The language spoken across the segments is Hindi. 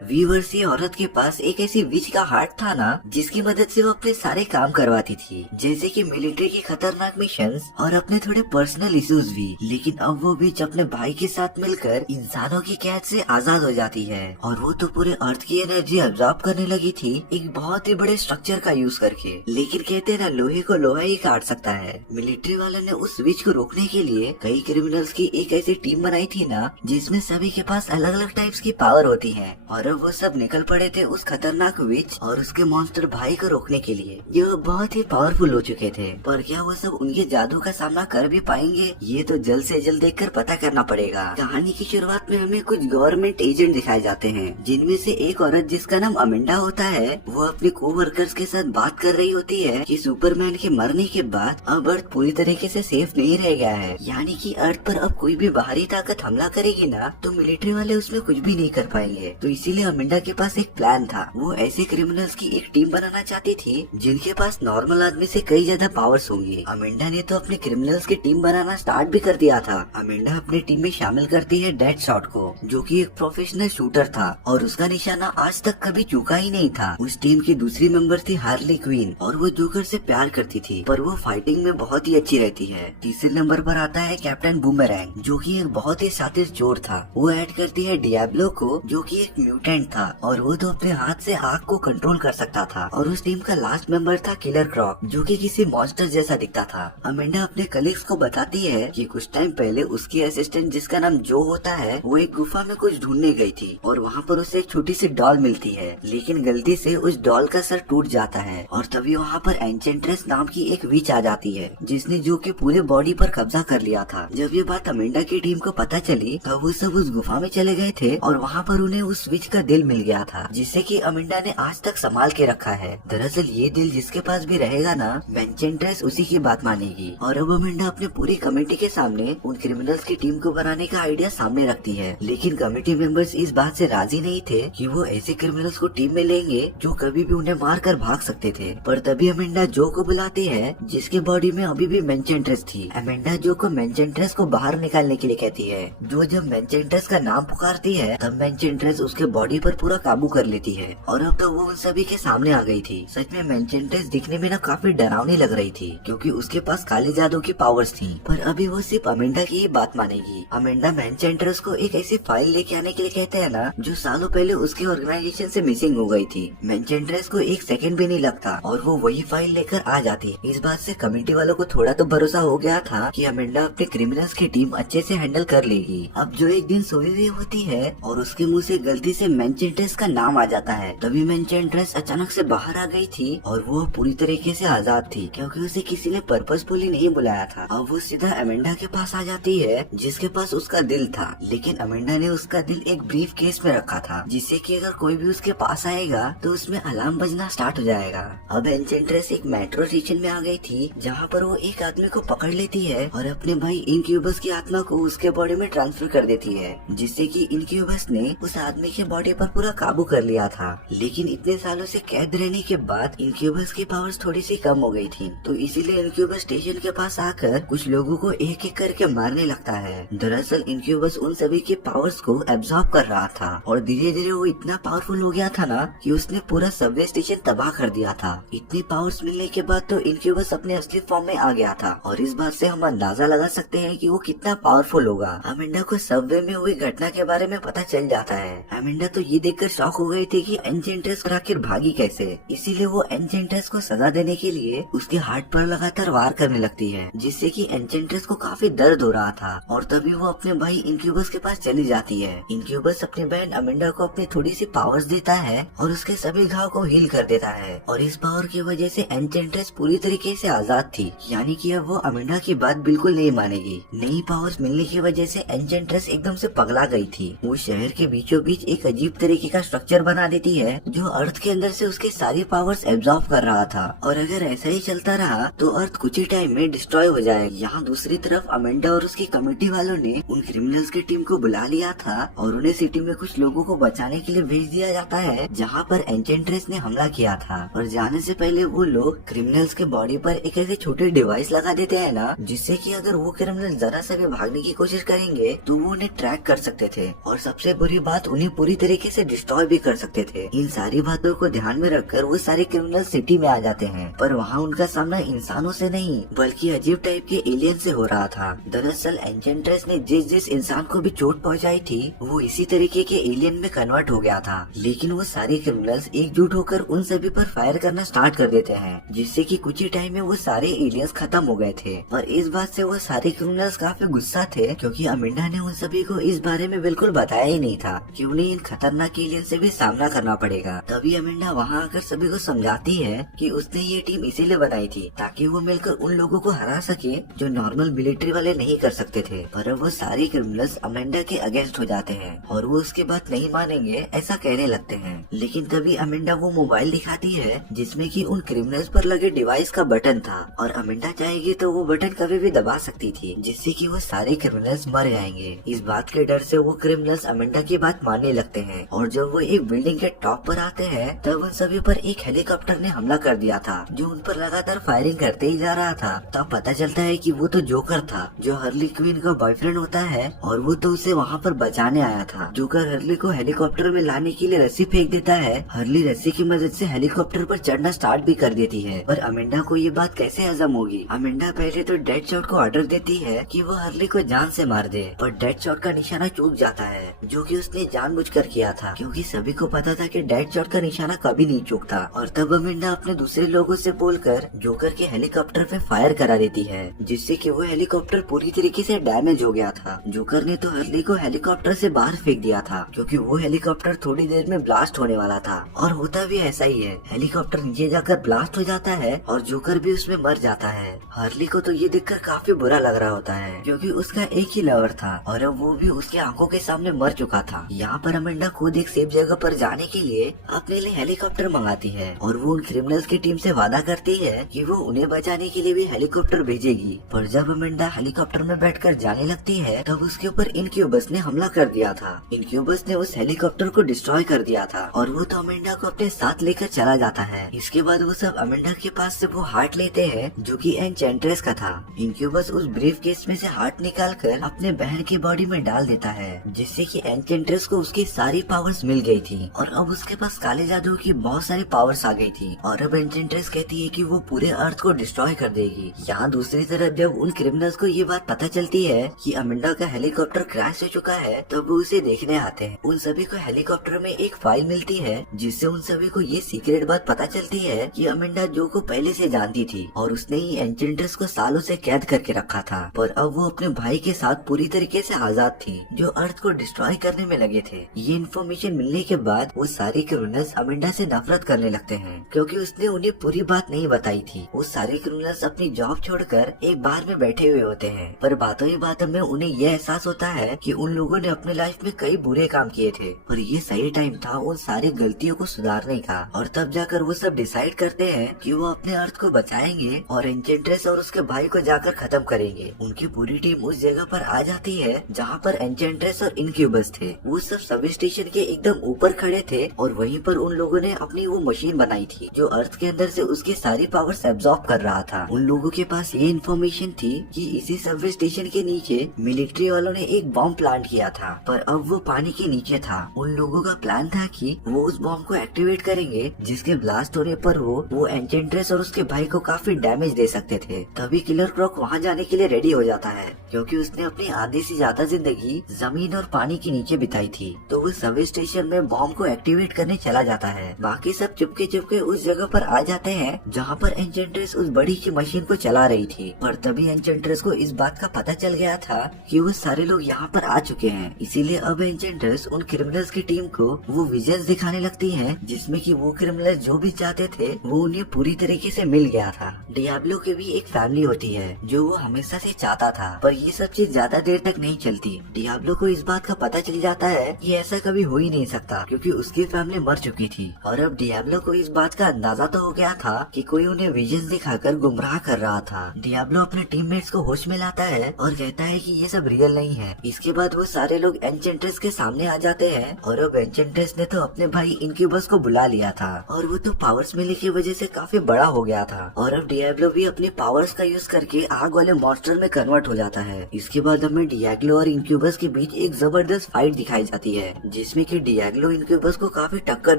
वी वर्षीय औरत के पास एक ऐसी विच का हार्ट था ना, जिसकी मदद से वो अपने सारे काम करवाती थी, जैसे कि मिलिट्री की खतरनाक मिशंस और अपने थोड़े पर्सनल इश्यूज भी। लेकिन अब वो विच अपने भाई के साथ मिलकर इंसानों की कैद से आजाद हो जाती है, और वो तो पूरे अर्थ की एनर्जी अब्सॉर्ब करने लगी थी, एक बहुत ही बड़े स्ट्रक्चर का यूज करके। लेकिन कहते हैं ना, लोहे को लोहा ही काट सकता है। मिलिट्री वाले ने उस विच को रोकने के लिए कई क्रिमिनल्स की एक ऐसी टीम बनाई थी ना, जिसमें सभी के पास अलग अलग टाइप्स की पावर होती है, और अब वो सब निकल पड़े थे उस खतरनाक विच और उसके मॉन्स्टर भाई को रोकने के लिए, जो बहुत ही पावरफुल हो चुके थे। पर क्या वो सब उनके जादू का सामना कर भी पाएंगे, ये तो जल्द से जल्द देखकर पता करना पड़ेगा। कहानी की शुरुआत में हमें कुछ गवर्नमेंट एजेंट दिखाए जाते हैं, जिनमें से एक औरत जिसका नाम अमेंडा होता है, वो अपने कोवर्कर्स के साथ बात कर रही होती है कि सुपरमैन के मरने के बाद अब अर्थ पूरी तरीके से सेफ नहीं रह गया है, यानी कि अर्थ पर अब कोई भी बाहरी ताकत हमला करेगी ना, तो मिलिट्री वाले उसमें कुछ भी नहीं कर पाएंगे। तो इसीलिए अमेंडा के पास एक प्लान था। वो ऐसे क्रिमिनल्स की एक टीम बनाना चाहती थी जिनके पास नॉर्मल आदमी से कई ज्यादा पावर्स होंगी। अमेंडा ने तो अपने क्रिमिनल्स की टीम बनाना स्टार्ट भी कर दिया था। अमेंडा अपनी टीम में शामिल करती है डेडशॉट को, जो कि एक प्रोफेशनल शूटर था और उसका निशाना आज तक कभी चूका ही नहीं था। उस टीम की दूसरी मेंबर थी हार्ली क्वीन, और वो जोकर से प्यार करती थी, पर वो फाइटिंग में बहुत ही अच्छी रहती है। तीसरे नंबर पर आता है कैप्टन बूमेरैंग, जो कि एक बहुत ही शातिर चोर था। वो ऐड करती है डियाब्लो को, जो कि एक म्यूटेंट था, और वो तो अपने हाथ से आग को कंट्रोल कर सकता था। और उस टीम का लास्ट मेंबर था किलर क्रॉक, जो कि किसी मॉन्स्टर जैसा दिखता था। अमेंडा अपने कलीग्स को बताती है कि कुछ टाइम पहले उसकी असिस्टेंट जिसका नाम जो होता है, वो एक गुफा में कुछ ढूंढने गई थी, और वहाँ पर उसे एक छोटी सी डॉल मिलती है। लेकिन गलती से उस डॉल का सर टूट जाता है, और तभी वहाँ पर एन्चेंट्रेस नाम की एक विच आ जाती है, जिसने जो के पूरे बॉडी पर कब्जा कर लिया था। जब ये बात अमेंडा की टीम को पता चली, तो वो सब उस गुफा में चले गए थे, और वहाँ पर उन्हें उस विच का दिल मिल गया था, जिससे कि अमेंडा ने आज तक संभाल के रखा है। दरअसल ये दिल जिसके पास भी रहेगा ना, एन्चेंट्रेस उसी की बात मानेगी। और अब अमेंडा अपने पूरी कमेटी के सामने उन क्रिमिनल्स की टीम को बनाने का आइडिया सामने रखती है। लेकिन कमेटी मेंबर्स इस बात से राजी नहीं थे कि वो ऐसे क्रिमिनल्स को टीम में लेंगे जो कभी भी उन्हें मार कर भाग सकते थे। पर तभी अमेंडा जो को बुलाती है, जिसके बॉडी में अभी भी एन्चेंट्रेस थी। अमेंडा जो को एन्चेंट्रेस को बाहर निकालने के लिए कहती है। जो जब एन्चेंट्रेस का नाम पुकारती है, तब एन्चेंट्रेस उसके बॉडी पर पूरा काबू कर लेती है, और अब तो वो उन सभी के सामने आ गई थी। सच में एन्चेंट्रेस दिखने में ना काफी डरावनी लग रही थी, क्योंकि उसके पास काले जादू की पावर्स थी। पर अभी वो सिर्फ अमेंडा की ही बात मानेगी। अमेंडा एन्चेंट्रेस को एक ऐसी फाइल लेके आने के लिए कहते हैं ना, जो सालों पहले उसके ऑर्गेनाइजेशन से मिसिंग हो गई थी। एन्चेंट्रेस को एक सेकंड भी नहीं लगता, और वो वही फाइल लेकर आ जाती। इस बात से कमेटी वालों को थोड़ा तो भरोसा हो गया था कि अमेंडा अपने क्रिमिनल्स की टीम अच्छे से हैंडल कर लेगी। अब जो एक दिन सोई हुई होती है, और उसके मुंह से गलती से एन्चेंट्रेस का नाम आ जाता है। तभी एन्चेंट्रेस अचानक से बाहर आ गई थी, और वो पूरी तरीके से आजाद थी, क्योंकि उसे किसी ने पर्पसफुली नहीं बुलाया था। अब वो सीधा अमेंडा के पास आ जाती है, जिसके पास उसका दिल था। लेकिन अमेंडा ने उसका दिल एक ब्रीफ केस में रखा था, जिससे कि अगर कोई भी उसके पास आएगा तो उसमें अलार्म बजना स्टार्ट हो जाएगा। अब एन्चेंट्रेस एक मेट्रो स्टेशन में आ गई थी, जहाँ पर वो एक आदमी को पकड़ लेती है और अपने भाई इनक्यूबस की आत्मा को उसके बॉडी में ट्रांसफर कर देती है, जिससे कि इनक्यूबस ने उस आदमी के बॉडी पर पूरा काबू कर लिया था। लेकिन इतने सालों से कैद रहने के बाद इनक्यूबस की पावर्स थोड़ी सी कम हो गई थी, तो इसीलिए इनक्यूबस स्टेशन के पास आकर कुछ लोगों को एक एक करके मारने लगता है। दरअसल इनक्यूबस उन सभी के पावर्स को एब्सॉर्ब कर रहा था, और धीरे धीरे वो इतना पावरफुल हो गया था ना, कि उसने पूरा सबवे स्टेशन तबाह कर दिया था। इतनी पावर्स मिलने के बाद तो इनक्यूबस अपने असली फॉर्म में आ गया था, और इस बात से हम अंदाजा लगा सकते हैं कि वो कितना पावरफुल होगा। अमेंडा को सबवे में हुई घटना के बारे में पता चल जाता है। अमेंडा तो ये देखकर शॉक हो गई थी कि एन्चेंट्रेस आखिर भागी कैसे। इसीलिए वो एन्चेंट्रेस को सजा देने के लिए उसके हार्ट पर लगातार वार करने लगती है, जिससे कि एन्चेंट्रेस को काफी दर्द हो रहा था। और तभी वो अपने भाई इनक्यूबस के पास चली जाती है। इनक्यूबस अपनी बहन अमेंडा को अपनी थोड़ी सी पावर्स देता है, और उसके सभी घाव को हील कर देता है। और इस पावर की वजह से एन्चेंट्रेस पूरी तरीके से आजाद थी, यानी कि अब वो अमेंडा की बात बिल्कुल नहीं मानेगी। नई पावर्स मिलने की वजह से एन्चेंट्रेस एकदम से पगला गई थी। वो शहर के बीचों बीच एक अजीब तरीके का स्ट्रक्चर बना देती है, जो अर्थ के अंदर से उसके सारी पावर्स एब्जॉर्ब कर रहा था। और अगर ऐसा ही चलता रहा तो अर्थ कुछ ही टाइम में डिस्ट्रॉय हो जाएगा। यहाँ दूसरी तरफ अमेंडा और उसकी कमेटी वालों ने उन क्रिमिनल्स की टीम को बुला लिया था, और उन्हें सिटी में कुछ लोगों को बचाने के लिए भेज दिया जाता है, जहाँ पर एन्चेंट्रेस ने हमला किया था। और जाने से पहले वो लोग क्रिमिनल्स के बॉडी पर एक ऐसे छोटे डिवाइस लगा देते हैं ना, जिससे कि अगर वो क्रिमिनल जरा सा भी भागने की कोशिश करेंगे तो वो उन्हें ट्रैक कर सकते थे। और सबसे बुरी बात, उन्हें पूरी तरीके से डिस्ट्रॉय भी कर सकते थे। इन सारी बातों को ध्यान में रखकर वो सारे क्रिमिनल सिटी में आ जाते हैं, पर वहाँ उनका सामना इंसानों से नहीं बल्कि अजीब टाइप के एलियन से हो रहा था। दरअसल एंचेंट्रेस ने जिस इंसान को भी चोट पहुंचाई थी वो इसी तरीके के एलियन में कन्वर्ट हो गया था। लेकिन वो सारे क्रिमिनल्स एकजुट होकर उन सभी पर फायर करना स्टार्ट कर देते हैं, जिससे कि कुछ ही टाइम में वो सारे एलियंस खत्म हो गए थे। और इस बात से वो सारे क्रिमिनल्स काफी गुस्सा थे, क्योंकि अमिंडा ने उन सभी को इस बारे में बिल्कुल बताया ही नहीं था कि उन्हें इन खतरनाक एलियन से भी सामना करना पड़ेगा। तभी अमिंडा वहाँ आकर सभी को समझाती है कि उसने ये टीम इसीलिए बनाई थी ताकि वो मिलकर उन लोगों को हरा सके जो नॉर्मल मिलिट्री वाले नहीं कर सकते थे। पर अब वो सारे क्रिमिनल्स अमिंडा के अगेंस्ट हो जाते हैं और वो उसकी बात नहीं मानेंगे ऐसा कहने लगते हैं। लेकिन तभी अमिंडा वो मोबाइल दिखाती है जिसमें कि उन क्रिमिनल्स पर लगे डिवाइस का बटन था, और अमिंडा चाहेगी तो वो बटन कभी भी दबा सकती थी जिससे कि वो सारे क्रिमिनल्स मर जाएंगे। इस बात के डर से वो क्रिमिनल्स अमिंडा की बात मानने लगते हैं, और जब वो एक बिल्डिंग के टॉप पर आते हैं तब उन सभी पर एक हेलीकॉप्टर ने हमला कर दिया था जो उन पर लगातार फायरिंग करते ही जा रहा था। तब पता चलता है कि वो तो जोकर था जो हार्ली क्वीन का बॉयफ्रेंड होता है, और वो तो उसे वहाँ पर बचाने आया था। जोकर हार्ली को हेलीकॉप्टर में लाने के लिए रस्सी फेंक देता है। हार्ली रस्सी की मदद से हेलीकॉप्टर पर चढ़ना स्टार्ट भी कर देती है, पर अमिंडा को ये बात कैसे हजम होगी। अमिंडा पहले तो डेडशॉट को ऑर्डर देती है कि वो हार्ली को जान से मार दे, पर डेडशॉट का निशाना चूक जाता है जो कि उसने जानबूझकर किया था, क्योंकि सभी को पता था कि डेडशॉट का निशाना कभी नहीं चूकता। और तब अमिंडा अपने दूसरे लोगों से बोलकर जोकर के हेलीकॉप्टर पे फायर करा देती है, जिससे कि वो हेलीकॉप्टर पूरी तरीके से डैमेज हो गया था। जोकर ने तो हार्ली को हेलीकॉप्टर से बाहर फेंक दिया था, क्योंकि वो हेलीकॉप्टर थोड़ी देर में ब्लास्ट होने वाला था, और होता भी ऐसा ही है। हेलीकॉप्टर नीचे जाकर ब्लास्ट हो जाता है और जोकर भी उसमें मर जाता है। हार्ली को तो ये देखकर काफी बुरा लग रहा होता है, क्योंकि उसका एक ही लवर था और अब वो भी उसके आंखों के सामने मर चुका था। यहाँ पर अमिंडा खुद एक सेफ जगह पर जाने के लिए अपने लिए हेलीकॉप्टर मंगाती है, और वो उन क्रिमिनल्स की टीम से वादा करती है कि वो उन्हें बचाने के लिए भी हेलीकॉप्टर भेजेगी। पर जब अमिंडा हेलीकॉप्टर में बैठकर जाने लगती है तब उसके ऊपर इनक्यूबस ने हमला कर दिया था। इनक्यूबस ने उस हेलीकॉप्टर को डिस्ट्रॉय कर दिया था, और वो तो अमिंडा को अपने साथ लेकर चला जाता है। इसके बाद वो सब अमिंडा के पास से वो हार्ट लेते हैं जो कि एनचेंट्रेस का था। इनक्यूबस उस ब्रीफ केस में से हार्ट निकाल कर अपने बहन की बॉडी में डाल देता है, जिससे कि एनचेंट्रेस को उसकी सारी पावर्स मिल गई थी, और अब उसके पास काले जादू की बहुत सारी पावर्स आ गई थी। और अब एनचेंट्रेस कहती है कि वो पूरे अर्थ को डिस्ट्रॉय कर देगी। यहाँ दूसरी तरफ जब उन क्रिमिनल्स को ये बात पता चलती है कि अमिंडा का हेलीकॉप्टर क्रैश हो चुका है तब वो उसे देखने आते हैं। उन सभी को हेलीकॉप्टर में एक फाइल मिलती है जिससे उन सभी को ये सीक्रेट बात पता चलती है कि अमिंडा जो को पहले से जानती थी, और उसने ही एनचेंट्रेस को सालों से कैद करके रखा था। पर अब वो अपने भाई के साथ पूरी तरीके से आजाद थी जो अर्थ को डिस्ट्रॉय करने में लगे थे। ये इन्फॉर्मेशन मिलने के बाद वो सारे क्रिमिनल्स अमिंडा से नफरत करने लगते हैं, क्योंकि उसने उन्हें पूरी बात नहीं बताई थी। वो सारे क्रिमिनल्स अपनी जॉब छोड़कर एक बार में बैठे हुए होते हैं, पर बातों ही बातों में उन्हें यह एहसास होता है कि उन लोगों ने अपने लाइफ में कई बुरे काम किए थे, और ये सही टाइम था उन सारी गलतियों को सुधारने का। और तब जाकर वो सब डिसाइड करते हैं कि वो अपने अर्थ को बचाएंगे और एनचेंट्रेस और उसके भाई को जाकर खत्म करेंगे। उनकी पूरी टीम उस जगह पर आ जाती है जहाँ पर एनचेंट्रेस और इनक्यूबस थे। वो सब सब स्टेशन के एकदम ऊपर खड़े थे, और वहीं पर उन लोगों ने अपनी वो मशीन बनाई थी जो अर्थ के अंदर से उसकी सारी पावर्स एब्जॉर्ब कर रहा था। उन लोगों के पास ये इन्फॉर्मेशन थी कि इसी सबवे स्टेशन के नीचे मिलिट्री वालों ने एक बॉम्ब प्लांट किया था, पर अब वो पानी के नीचे था। उन लोगों का प्लान था कि वो उस बॉम्ब को एक्टिवेट करेंगे, जिसके ब्लास्ट होने पर वो एनचेंट्रेस और उसके भाई को काफी डैमेज दे सकते थे। तभी किलर क्रॉक वहाँ जाने के लिए रेडी हो जाता है, क्योंकि उसने अपनी आधी से ज्यादा जिंदगी जमीन और पानी के नीचे बिताई थी। तो वो सबवे स्टेशन में बॉम्ब को एक्टिवेट करने चला जाता है। बाकी सब चुपके चुपके उस जगह पर आ जाते हैं जहाँ पर एनचेंट्रेस उस बड़ी की मशीन को चला रही थी। पर तभी एनचेंट्रेस को इस बात का पता चल गया था कि वो सारे लोग यहाँ पर आ चुके हैं, इसीलिए अब एनचेंट्रेस उन क्रिमिनल्स की टीम को वो विजन्स दिखाने लगती है, जिसमें कि वो क्रिमिनल्स जो भी चाहते थे वो उन्हें पूरी तरीके से मिल गया था। डियाब्लो की भी एक फैमिली होती है जो वो हमेशा से चाहता था, पर ये सब चीज ज्यादा देर तक नहीं चलती। डियाब्लो को इस बात का पता चल जाता है कि ऐसा कभी हो ही नहीं सकता, क्योंकि उसकी फैमिली मर चुकी थी। और अब डियाब्लो को इस बात का अंदाजा तो हो गया था कि कोई उन्हें विजन्स दिखाकर गुमराह कर रहा था। डियाब्लो अपने टीममेट्स को होश में लाता है और कहता है कि ये सब रियल नहीं है। इसके बाद वो सारे लोग एनचेंट्रेस के सामने आ जाते हैं, और अब एनचेंट्रेस ने तो अपने भाई इनक्यूबस को बुला लिया था, और वो तो पावर्स मिलने की वजह से काफी बड़ा हो गया था। और अब डियाब्लो भी अपने पावर्स का यूज करके आग वाले मॉन्स्टर में कन्वर्ट हो जाता है। इसके बाद हमें डियाब्लो और इनक्यूबस के बीच एक जबरदस्त फाइट दिखाई जाती है, जिसमें कि डिएगलो इनक्यूबस को काफी टक्कर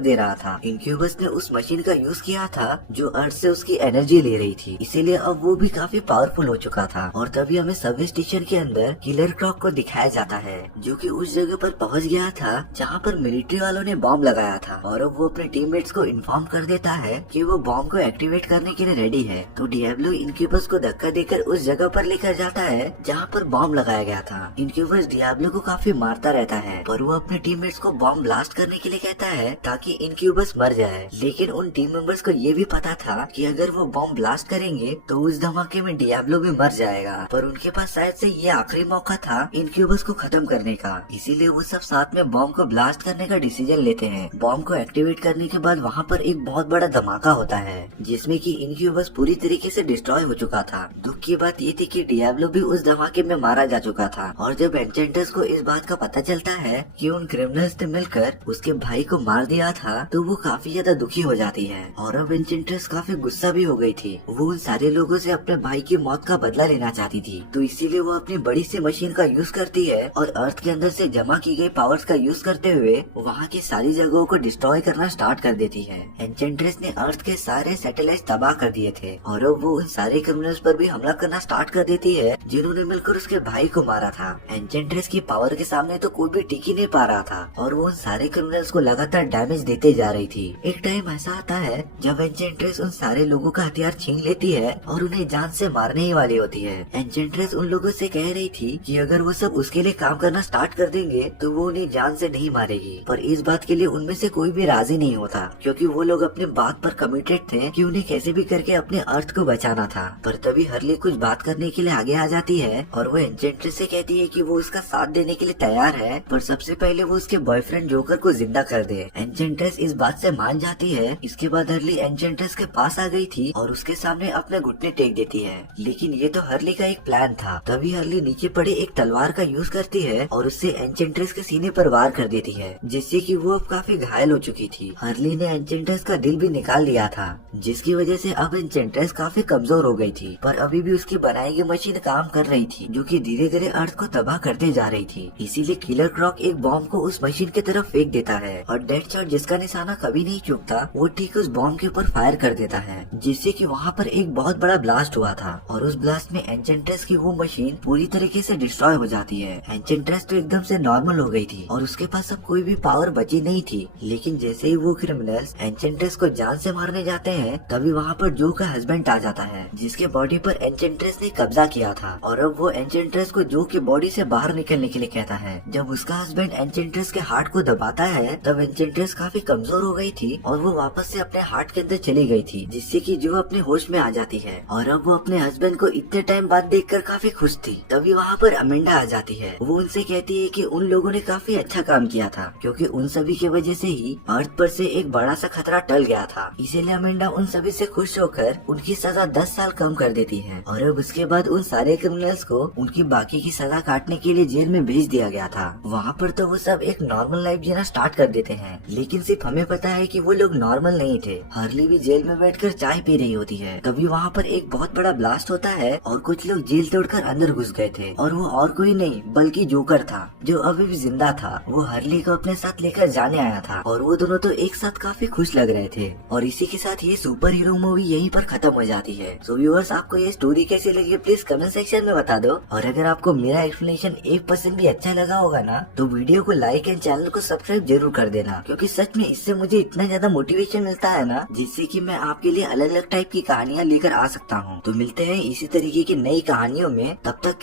दे रहा था। इनक्यूबस ने उस मशीन का यूज किया था जो अर्थ से उसकी एनर्जी ले रही थी, इसीलिए अब वो भी काफी पावरफुल हो चुका था। और तभी हमें सबवे स्टेशन के अंदर किलर क्रॉक को दिखाया जाता है, जो कि उस जगह पर पहुंच गया था जहां पर मिलिट्री वालों ने बॉम्ब लगाया था। और अब वो अपने टीममेट्स को इन्फॉर्म कर देता है कि वो बॉम्ब को एक्टिवेट करने के लिए रेडी है। तो डिएब्लो इनक्यूबस को धक्का देकर उस जगह पर लेकर जाता है जहाँ पर बॉम्ब लगाया गया था। इनक्यूबस डिएब्लो को काफी मारता रहता है, पर वो अपने टीममेट्स को बॉम्ब ब्लास्ट करने के लिए कहता है ताकि इनक्यूबस मर जाए। लेकिन उन टीम मेंबर्स को ये भी पता था कि अगर वो बॉम्ब ब्लास्ट करेंगे तो उस धमाके में डिएब्लो भी मर जाएगा, पर उनके पास शायद से ये आखिरी मौका था इनक्यूबस को खत्म करने का। इसीलिए वो सब साथ में बॉम्ब को ब्लास्ट करने का डिसीजन लेते हैं। बॉम्ब को एक्टिवेट करने के बाद वहाँ पर एक बहुत बड़ा धमाका होता है, जिसमें कि इनक्यूबस पूरी तरीके से डिस्ट्रॉय हो चुका था। दुख की बात ये थी कि डिएब्लो भी उस धमाके में मारा जा चुका था। और जब एन्चेंट्रेस को इस बात का पता चलता है कि उन क्रिमिनल्स ने मिलकर उसके भाई को मार दिया था, तो वो काफी ज्यादा दुखी हो जाती है। और अब एन्चेंट्रेस काफी गुस्सा भी हो गई थी। वो उन सारे लोगों से अपने भाई की मौत का बदला लेना चाहती थी, तो इसीलिए वो अपनी बड़ी सी मशीन का यूज करती है और अर्थ के अंदर से जमा की गई पावर्स का यूज करते हुए वहाँ की सारी जगहों को डिस्ट्रॉय करना स्टार्ट कर देती है। एन्चेंट्रेस ने अर्थ के सारे सैटेलाइट तबाह कर दिए थे और अब वो उन सारे क्रिमिनल्स पर भी हमला करना स्टार्ट कर देती है जिन्होंने मिलकर उसके भाई को मारा था। एन्चेंट्रेस की पावर के सामने तो कोई भी टिक ही नहीं पा रहा था और वो उन सारे क्रिमिनल्स को लगातार डैमेज देते जा रही थी। एक टाइम ऐसा आता है जब एन्चेंट्रेस उन सारे लोगों का हथियार छीन लेती है और उन्हें जान से मारने ही वाली होती है। एन्चेंट्रेस उन लोगों से कह रही थी कि अगर वो सब उसके लिए काम करना स्टार्ट कर देंगे तो वो उन्हें जान से नहीं मारेगी, पर इस बात के लिए उनमें से कोई भी राजी नहीं होता, क्योंकि वो लोग अपने बात पर कमिटेड थे कि उन्हें कैसे भी करके अपने अर्थ को बचाना था। पर तभी हर्ली कुछ बात करने के लिए आगे आ जाती है और वो एन्चेंट्रेस से कहती है कि वो उसका साथ देने के लिए तैयार है, पर सबसे पहले वो उसके बॉयफ्रेंड जोकर को जिंदा कर दे। एन्चेंट्रेस इस बात से मान जाती है। इसके बाद हर्ली एन्चेंट्रेस के पास आ गई थी और उसके सामने अपने घुटने टेक देती है, लेकिन ये तो हर्ली का एक प्लान था। तभी हर्ली नीचे पड़े एक तलवार का यूज करती है और उससे एन्चेंट्रेस के सीने पर वार कर देती है, जिससे कि वो अब काफी घायल हो चुकी थी। हर्ली ने एन्चेंट्रेस का दिल भी निकाल दिया था, जिसकी वजह से अब एन्चेंट्रेस काफी कमजोर हो गई थी, पर अभी भी उसकी बनाई गई मशीन काम कर रही थी, जो कि धीरे धीरे अर्थ को तबाह करते जा रही थी। इसीलिए किलर क्रॉक एक बॉम्ब को उस मशीन की तरफ फेंक देता है और डेडशॉट जिसका निशाना कभी नहीं चूकता, वो ठीक उस बॉम्ब के ऊपर फायर कर देता है, जिससे कि वहाँ पर एक बहुत बड़ा ब्लास्ट हुआ था और उस ब्लास्ट में एन्चेंट्रेस की वो मशीन पूरी तरीके से डिस्ट्रॉय हो जाती है। एन्चेंट्रेस तो एकदम से नॉर्मल हो गई थी और उसके पास अब कोई भी पावर बची नहीं थी। लेकिन जैसे ही वो क्रिमिनल्स एन्चेंट्रेस को जान से मारने जाते हैं, तभी वहाँ पर जो का हस्बैंड आ जाता है, जिसके बॉडी पर एन्चेंट्रेस ने कब्जा किया था और अब वो एन्चेंट्रेस को जो की बॉडी से बाहर निकलने के लिए कहता है। जब उसका हस्बैंड एन्चेंट्रेस के हार्ट को दबाता है, तब एन्चेंट्रेस काफी कमजोर हो गई थी और वो वापस से अपने हार्ट के अंदर चली गई थी, जिससे कि जो अपने होश में आ जाती है और अब वो अपने हस्बैंड को इतने टाइम बाद देखकर काफी खुश थी। तभी वहाँ पर अमेंडा आ जाती है। वो उनसे कहती है कि उन लोगों ने काफी अच्छा काम किया था, क्योंकि उन सभी की वजह से ही अर्थ पर से एक बड़ा सा खतरा टल गया था। इसीलिए अमेंडा उन सभी से खुश होकर उनकी सजा 10 साल कम कर देती है और अब उसके बाद उन सारे क्रिमिनल्स को उनकी बाकी की सजा काटने के लिए जेल में भेज दिया गया था। वहाँ पर तो वो सब एक नॉर्मल लाइफ जीना स्टार्ट कर देते हैं, लेकिन सिर्फ हमें पता है कि वो लोग नॉर्मल नहीं थे। हर्ली भी जेल में बैठकर चाय पी रही होती है। तभी वहाँ पर एक बहुत बड़ा ब्लास्ट होता है और कुछ लोग जेल तोड़कर अंदर घुस गए थे और वो और कोई नहीं बल्कि जोकर था, जो अभी भी जिंदा था। वो हर्ली को अपने साथ लेकर जाने आया था और वो दोनों तो एक साथ काफी खुश लग रहे थे। और इसी के साथ ये सुपर हीरो मूवी यहीं पर खत्म हो जाती है। सो व्यूअर्स, आपको ये स्टोरी कैसी लगी प्लीज कमेंट सेक्शन में बता दो। और अगर आपको मेरा एक्सप्लेनेशन 1% भी अच्छा लगा होगा ना, तो वीडियो को लाइक एंड चैनल को सब्सक्राइब जरूर कर देना, क्योंकि सच में इससे मुझे इतना ज्यादा मोटिवेशन मिलता है ना, जिससे कि मैं आपके लिए अलग अलग टाइप की कहानियाँ लेकर आ सकता हूँ। तो मिलते हैं इसी तरीके की नई कहानियों में, तब तक